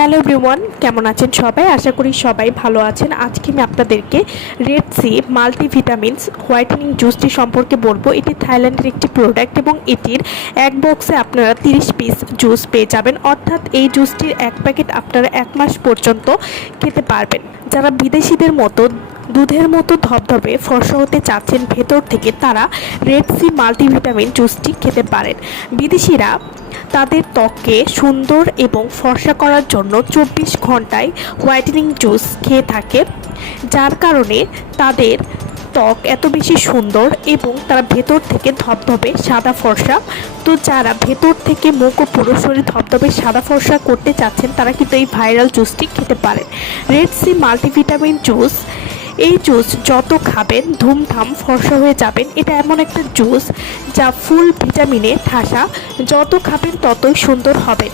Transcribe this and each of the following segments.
Hello everyone, কেমন আছেন সবাই? আশা করি সবাই ভালো আছেন। আজকে আমি আপনাদেরকে রেড সি মাল্টিভিটামিনস হোয়াইটেনিং জুসটি সম্পর্কে বলব। এটি থাইল্যান্ডের একটি প্রোডাক্ট এবং এটির এক বক্সে আপনারা তিরিশ পিস জুস পেয়ে যাবেন। অর্থাৎ এই জুসটির এক প্যাকেট আপনারা এক মাস পর্যন্ত খেতে পারবেন। যারা বিদেশিদের মতো দুধের মতো ধবধবে, ফর্সা হতে চাচ্ছেন ভেতর থেকে, তারা রেড সি মাল্টিভিটামিন জুসটি খেতে পারেন। বিদেশিরা তাদের ত্বককে সুন্দর এবং ফর্সা করার জন্য চব্বিশ ঘন্টায় হোয়াইটেনিং জুস খেয়ে থাকে, যার কারণে তাদের ত্বক এত বেশি সুন্দর এবং তারা ভেতর থেকে ধবধবে সাদা ফর্সা। তো যারা ভেতর থেকে মুখ ও পুরো শরীর ধবধবে সাদা ফর্সা করতে চাচ্ছেন, তারা কিন্তু এই ভাইরাল জুসটি খেতে পারেন। রেড সি মাল্টিভিটামিন জুস এই জুস যত খাবেন, ধুমধাম ফর্সা হয়ে যাবেন। এটা এমন একটা জুস যা ফুল ভিটামিনে ঠাসা। যত খাবেন ততই সুন্দর হবেন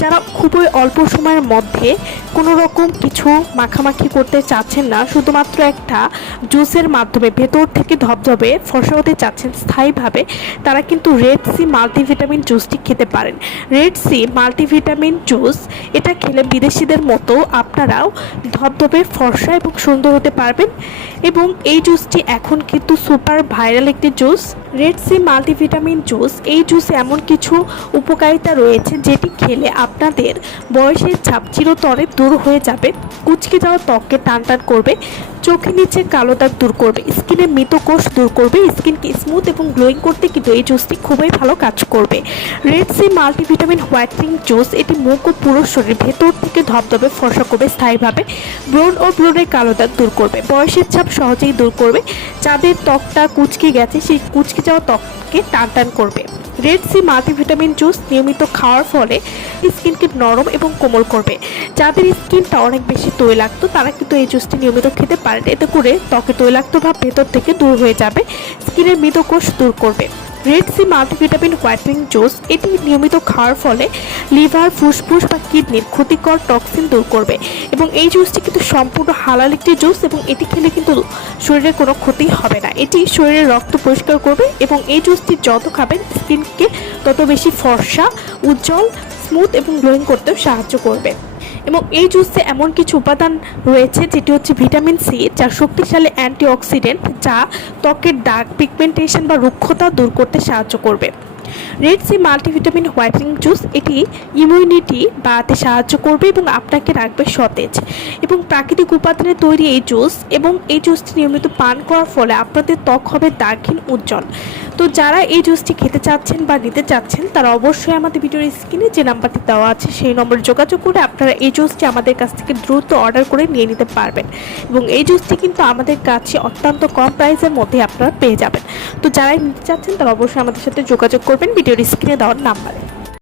যারা খুবই অল্প সময়ের মধ্যে কোনো রকম কিছু মাখামাখি করতে চাচ্ছেন না, শুধুমাত্র একটা জুসের মাধ্যমে ভেতর থেকে ধবধবে, ফর্সা হতে চাচ্ছেন স্থায়ীভাবে, তারা কিন্তু রেড সি মাল্টিভিটামিন জুসটি খেতে পারেন। রেড সি মাল্টিভিটামিন জুস এটা খেলে বিদেশিদের মতো আপনারাও ধবধবে, ফর্সা এবং সুন্দর হতে পারবেন। এবং এই জুসটি এখন কিন্তু সুপার ভাইরাল একটি juice red C multivitamin juice এই জুস এমন কিছু উপকারিতা রয়েছে যেটি খেলে আপনাদের বয়সের ছাপ চিরতরে দূর হয়ে যাবে, কুচকে যাওয়া ত্বককে টান টান করবে। চোখের নিচে কালো দাগ দূর করবে। স্কিনের মৃত কোষ দূর করবে। স্কিনকে স্মুথ এবং গ্লোয়িং করতে কিন্তু এই জুসটি খুবই ভালো কাজ করবে। Red C multivitamin whitening juice এটি মুখ ও পুরো শরীর ভেতর থেকে ধবধবে, ফর্সা করবে স্থায়ীভাবে। ব্রণ ও ব্রণের কালো দাগ দূর করবে। বয়সের ছাপ সহজেই দূর করবে। যাদের ত্বকটা কুচকে গেছে, সেই কুচকে যাওয়া ত্বককে টান টান করবে। রেড সি মাল্টিভিটামিন জুস নিয়মিত খাওয়ার ফলে স্কিনকে নরম এবং কোমল করবে। যাদের স্কিনটা অনেক বেশি তৈলাক্ত, তারা কিন্তু এই জুসটি নিয়মিত খেতে পারেন। এতে করে ত্বকে তৈলাক্ত ভাব ভেতর থেকে দূর হয়ে যাবে, স্কিনের মৃত কোষ দূর করবে। Red C multivitamin whitening juice এটি নিয়মিত খাওয়ার ফলে লিভার, ফুসফুস বা কিডনির ক্ষতিকর টক্সিন দূর করবে। এবং এই জুসটি কিন্তু সম্পূর্ণ হালাল একটি জুস এবং এটি খেলে কিন্তু শরীরের কোনো ক্ষতি হবে না। এটি শরীরের রক্ত পরিষ্কার করবে এবং এই জুসটি যত খাবেন স্কিনকে তত বেশি ফর্সা, উজ্জ্বল স্মুথ এবং গ্লোয়িং করতেও সাহায্য করবে। এবং এই জুসে এমন কিছু উপাদান রয়েছে যেটি হচ্ছে ভিটামিন সি, যা শক্তিশালী অ্যান্টিঅক্সিডেন্ট, যা ত্বকের দাগ, পিগমেন্টেশন বা রুক্ষতা দূর করতে সাহায্য করবে। Red C multivitamin whitening juice, এটি ইমিউনিটি বাড়াতে সাহায্য করবে এবং আপনাকে রাখবে সতেজ। এবং প্রাকৃতিক উপাদানে তৈরি এই জুস এবং এই জুসটি নিয়মিত পান করার ফলে আপনাদের ত্বক হবে দাগহীন উজ্জ্বল। তো যারা এই জুসটি খেতে চাচ্ছেন বা নিতে চাচ্ছেন, তারা অবশ্যই আমাদের ভিডিওর স্ক্রিনে যে নাম্বারটি দেওয়া আছে, সেই নম্বরে যোগাযোগ করে আপনারা এই জুসটি আমাদের কাছ থেকে দ্রুত অর্ডার করে নিয়ে নিতে পারবেন। এবং এই জুসটি কিন্তু আমাদের কাছে অত্যন্ত কম প্রাইসের মধ্যে আপনারা পেয়ে যাবেন। তো যারাই নিতে চাচ্ছেন, তারা অবশ্যই আমাদের সাথে যোগাযোগ করবেন ভিডিওর স্ক্রিনে দেওয়ার নাম্বারে।